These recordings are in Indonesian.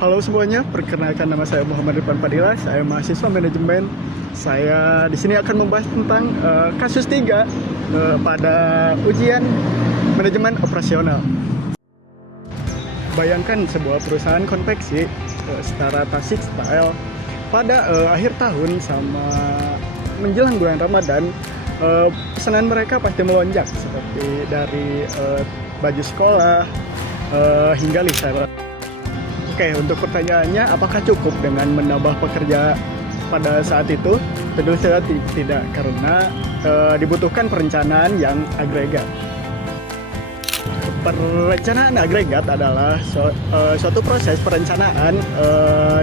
Halo semuanya, perkenalkan nama saya Muhammad Irfan Fadila, saya mahasiswa manajemen. Saya di sini akan membahas tentang kasus 3 pada ujian manajemen operasional. Bayangkan sebuah perusahaan konveksi setara Tasik Style pada akhir tahun sama menjelang bulan Ramadan, pesanan mereka pasti melonjak seperti dari baju sekolah hingga lister. Oke, untuk pertanyaannya, apakah cukup dengan menambah pekerja pada saat itu? Tentu saja tidak, karena dibutuhkan perencanaan yang agregat. Perencanaan agregat adalah suatu proses perencanaan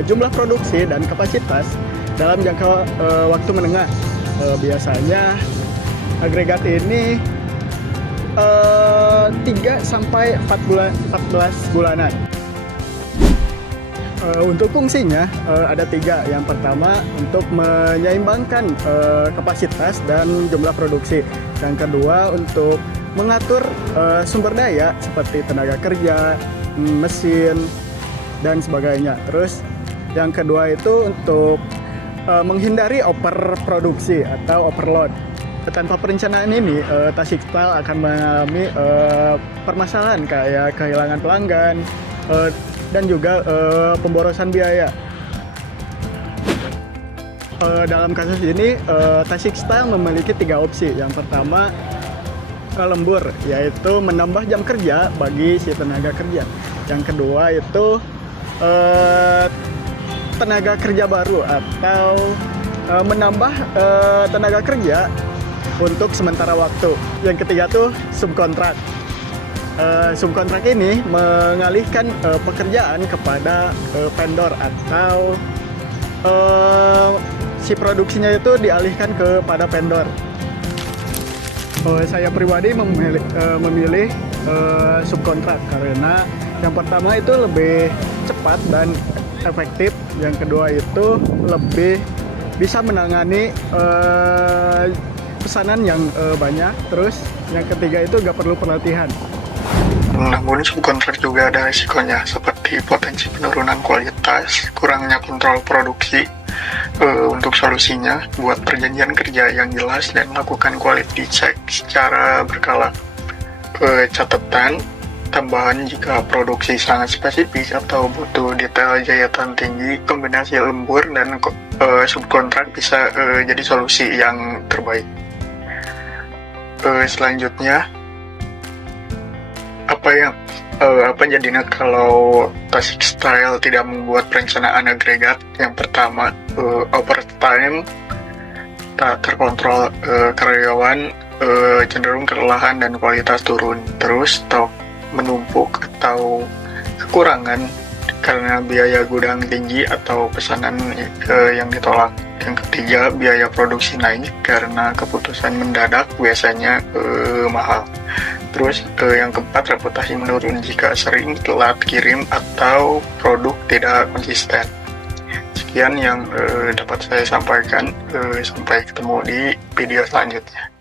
jumlah produksi dan kapasitas dalam jangka waktu menengah. Biasanya agregat ini 3 sampai 14 bulanan. Untuk fungsinya ada 3. Yang pertama untuk menyeimbangkan kapasitas dan jumlah produksi. Yang kedua untuk mengatur sumber daya seperti tenaga kerja, mesin, dan sebagainya. Terus yang kedua itu untuk menghindari overproduksi atau overload. Tanpa perencanaan ini, Tasik Style akan mengalami permasalahan kayak kehilangan pelanggan, dan juga pemborosan biaya. Dalam kasus ini, Tasik Style memiliki 3 opsi. Yang pertama, lembur, yaitu menambah jam kerja bagi si tenaga kerja. Yang kedua itu tenaga kerja baru atau menambah tenaga kerja untuk sementara waktu. Yang ketiga tuh subkontrak. Subkontrak ini mengalihkan pekerjaan kepada vendor atau si produksinya itu dialihkan kepada vendor. Saya pribadi memilih subkontrak karena yang pertama itu lebih cepat dan efektif. Yang kedua itu lebih bisa menangani pesanan yang banyak. Terus yang ketiga itu gak perlu pelatihan. Namun subkontrak juga ada risikonya, seperti potensi penurunan kualitas, kurangnya kontrol produksi. Untuk solusinya, buat perjanjian kerja yang jelas dan lakukan quality check secara berkala. Catatan tambahan, jika produksi sangat spesifik atau butuh detail jahatan tinggi, kombinasi lembur dan subkontrak bisa jadi solusi yang terbaik. Selanjutnya, apa jadinya kalau Tasik Style tidak membuat perencanaan agregat? Yang pertama, overtime, tak terkontrol, karyawan cenderung kelelahan dan kualitas turun. Terus stok menumpuk atau kekurangan karena biaya gudang tinggi atau pesanan yang ditolak. Yang ketiga, biaya produksi naik karena keputusan mendadak biasanya mahal. Terus yang keempat, reputasi menurun jika sering telat kirim atau produk tidak konsisten. Sekian yang dapat saya sampaikan. Sampai ketemu di video selanjutnya.